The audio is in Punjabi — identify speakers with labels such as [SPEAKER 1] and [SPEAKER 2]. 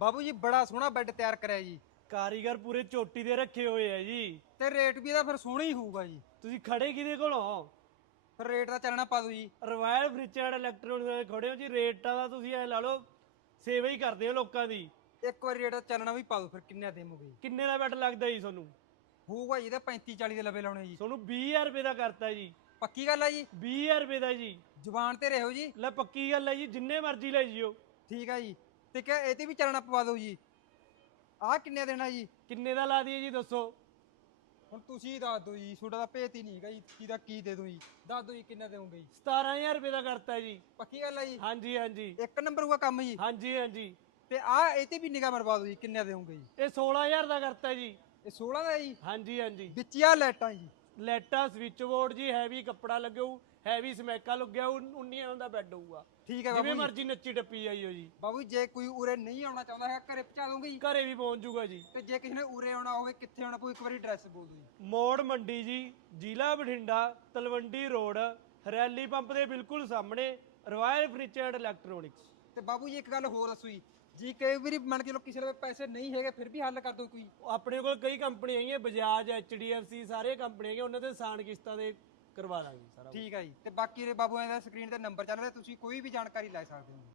[SPEAKER 1] ਬਾਬੂ ਜੀ ਬੜਾ ਸੋਹਣਾ ਬੈੱਡ ਤਿਆਰ ਕਰਿਆ ਜੀ।
[SPEAKER 2] ਕਾਰੀਗਰ ਪੂਰੇ ਚੋਟੀ ਦੇ ਰੱਖੇ ਹੋਏ ਆ ਜੀ।
[SPEAKER 1] ਤੇ ਰੇਟ ਵੀ ਇਹਦਾ ਫਿਰ ਸੋਹਣਾ ਹੀ ਹੋਊਗਾ ਜੀ।
[SPEAKER 2] ਤੁਸੀਂ ਖੜੇ ਕਿਹਦੇ ਕੋਲੋਂ?
[SPEAKER 1] ਫਿਰ ਰੇਟ ਦਾ ਚੱਲਣਾ ਪਾ ਦਿਓ ਜੀ।
[SPEAKER 2] ਰਵਾਇਲ ਫ੍ਰਿਚਰਡ ਇਲੈਕਟ੍ਰੋਨਿਕਸ ਵਾਲੇ ਖੜੇ ਹੋ ਜੀ ਰੇਟਾਂ ਦਾ ਤੁਸੀਂ ਐ ਲਾ ਲਓ ਸੇਵਾ ਹੀ ਕਰਦੇ ਹੋ ਲੋਕਾਂ ਦੀ।
[SPEAKER 1] ਇੱਕ ਵਾਰੀ ਰੇਟ ਦਾ ਚੱਲਣਾ ਵੀ ਪਾ ਦਿਓ ਫਿਰ ਕਿੰਨੇ ਦੇਵੋਗੇ
[SPEAKER 2] ਕਿੰਨੇ ਦਾ ਬੈੱਡ ਲੱਗਦਾ ਜੀ ਤੁਹਾਨੂੰ?
[SPEAKER 1] ਹੋਊਗਾ ਜੀ ਇਹਦਾ 35 40 ਦੇ ਲਵੇ ਲਾਉਣੇ ਜੀ।
[SPEAKER 2] ਤੁਹਾਨੂੰ 20000 ਰੁਪਏ ਦਾ ਕਰਤਾ ਜੀ।
[SPEAKER 1] ਪੱਕੀ ਗੱਲ ਹੈ ਜੀ?
[SPEAKER 2] 20000 ਰੁਪਏ ਦਾ ਜੀ।
[SPEAKER 1] ਜ਼ੁਬਾਨ ਤੇ ਰਹੋ ਜੀ।
[SPEAKER 2] ਲੈ ਪੱਕੀ ਗੱਲ ਹੈ ਜੀ ਜਿੰਨੇ ਮਰਜ਼ੀ ਲੈ ਜਿਓ।
[SPEAKER 1] ਠੀਕ ਹੈ ਜੀ। ਤੇ ਕਿ ਇਹ ਤੇ ਵੀ ਚੱਲਣਾ ਪਵਾ ਦਿਓ ਜੀ। ਆਹ ਕਿੰਨੇ ਦੇਣਾ ਜੀ?
[SPEAKER 2] ਕਿੰਨੇ ਦਾ ਲਾ ਦਈਏ ਜੀ ਦੱਸੋ।
[SPEAKER 1] ਹੁਣ ਤੁਸੀਂ ਦੱਸ ਦਿਓ ਜੀ ਤੁਹਾਡਾ ਤਾਂ ਭੇਤ ਹੀ ਨਹੀਂ ਹੈਗਾ ਜੀ ਕਿਹਦਾ ਕੀ ਦੇ ਦੂੰ ਜੀ। ਦੱਸ ਦਿਓ ਜੀ ਕਿੰਨਾ ਦੇਵੋਗੇ ਜੀ।
[SPEAKER 2] 17000 ਰੁਪਏ ਦਾ ਕਰਤਾ ਜੀ।
[SPEAKER 1] ਪੱਕੀ ਗੱਲ ਹੈ ਜੀ?
[SPEAKER 2] ਹਾਂਜੀ ਹਾਂਜੀ।
[SPEAKER 1] ਇੱਕ ਨੰਬਰ ਹੋਊਗਾ ਕੰਮ ਜੀ।
[SPEAKER 2] ਹਾਂਜੀ ਹਾਂਜੀ।
[SPEAKER 1] ਤੇ ਆਹ ਇਹ ਤੇ ਵੀ ਨਿਗਾਹ ਮਰਵਾ ਦਿਓ ਜੀ ਕਿੰਨੇ ਦੇਵੋਗੇ ਜੀ।
[SPEAKER 2] ਇਹ 16000 ਦਾ ਕਰਤਾ ਜੀ।
[SPEAKER 1] ਇਹ 16 ਦਾ ਜੀ?
[SPEAKER 2] ਹਾਂਜੀ ਹਾਂਜੀ।
[SPEAKER 1] ਵਿੱਚ ਹੀ ਆਹ ਲਾਈਟਾਂ ਜੀ।
[SPEAKER 2] ਲੈਟਾ ਸਵਿਚ ਬੋਰਡ ਜੀ ਹੈਵੀ ਕੱਪੜਾ ਲੱਗਿਓ ਹੈਵੀ ਸਮੈਕਾ ਲੱਗਿਆ 19 ਦਾ ਬੈੱਡ ਹੋਊਗਾ।
[SPEAKER 1] ਠੀਕ ਹੈ
[SPEAKER 2] ਜਿਵੇਂ
[SPEAKER 1] ਬਾਬੂ
[SPEAKER 2] ਮਰਜ਼ੀ ਨੱਚੀ ਟੱਪੀ ਜਾਈਓ ਜੀ।
[SPEAKER 1] ਬਾਬੂ ਜੀ, ਕੋਈ ਉਰੇ ਨਹੀਂ ਆਉਣਾ ਚਾਹੁੰਦਾ ਹੈ ਘਰੇ ਪਹੁੰਚਾ ਦੋਗੇ। ਜੀ
[SPEAKER 2] ਘਰੇ ਵੀ ਪਹੁੰਚ ਜੂਗਾ ਜੀ।
[SPEAKER 1] ਤੇ ਜੇ ਕਿਸੇ ਨੇ ਉਰੇ ਆਉਣਾ ਹੋਵੇ ਕਿੱਥੇ ਆਉਣਾ? ਪਊ ਇੱਕ ਵਾਰੀ ਐਡਰੈਸ ਬੋਲ ਦਿਓ ਜੀ।
[SPEAKER 2] ਮੋੜ ਮੰਡੀ ਜੀ ਜ਼ਿਲ੍ਹਾ ਬਠਿੰਡਾ ਤਲਵੰਡੀ ਰੋਡ ਹਰਿਆਲੀ ਪੰਪ ਦੇ ਬਿਲਕੁਲ ਸਾਹਮਣੇ ਰਾਇਲ ਫਰਨੀਚਰ ਇਲੈਕਟ੍ਰੋਨਿਕਸ
[SPEAKER 1] ਤੇ ਬਾਬੂ ਜੀ ਇੱਕ ਗੱਲ ਹੋਰ ਦੱਸੋ ਜੀ। ਜੀ ਕਈ ਵਾਰੀ ਮੰਨ ਕੇ ਲੋ ਕਿਸੇ ਦੇ ਪੈਸੇ ਨਹੀਂ ਹੈਗੇ ਫਿਰ ਵੀ ਹੱਲ ਕਰ ਦੋ ਕੋਈ।
[SPEAKER 2] ਆਪਣੇ ਕੋਲ ਕਈ ਕੰਪਨੀਆਂ ਹੈਗੀਆਂ ਬਜਾਜ ਐਚਡੀਐਫਸੀ ਸਾਰੇ ਕੰਪਨੀਆਂ ਹੈਗੀਆਂ ਉਹਨਾਂ ਦੇ ਸਾਨ ਕਿਸ਼ਤਾਂ ਦੇ ਕਰਵਾ ਦਾਂਗੇ ਸਾਰਾ
[SPEAKER 1] ਠੀਕ ਹੈ ਜੀ। ਤੇ ਬਾਕੀ ਦੇ ਬਾਬੂ ਦਾ ਸਕਰੀਨ ਤੇ ਨੰਬਰ ਚੱਲ ਰਿਹਾ ਤੁਸੀਂ ਕੋਈ ਵੀ ਜਾਣਕਾਰੀ ਲੈ ਸਕਦੇ ਹੋ।